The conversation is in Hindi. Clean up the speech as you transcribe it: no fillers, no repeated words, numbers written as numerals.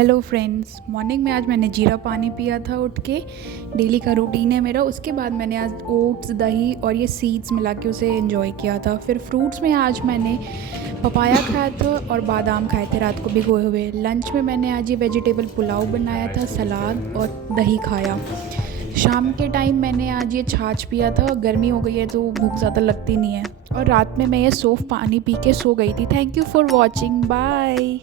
हेलो फ्रेंड्स, मॉर्निंग में आज मैंने जीरा पानी पिया था उठ के। डेली का रूटीन है मेरा। उसके बाद मैंने आज ओट्स, दही और ये सीड्स मिला के उसे एंजॉय किया था। फिर फ्रूट्स में आज मैंने पपाया खाया था और बादाम खाए थे रात को भिगोए हुए। लंच में मैंने आज ये वेजिटेबल पुलाव बनाया था, सलाद और दही खाया। शाम के टाइम मैंने आज ये छाछ पिया था। गर्मी हो गई है तो भूख ज़्यादा लगती नहीं है। और रात में मैं ये सौंफ पानी पी के सो गई थी। Thank you for watching, bye.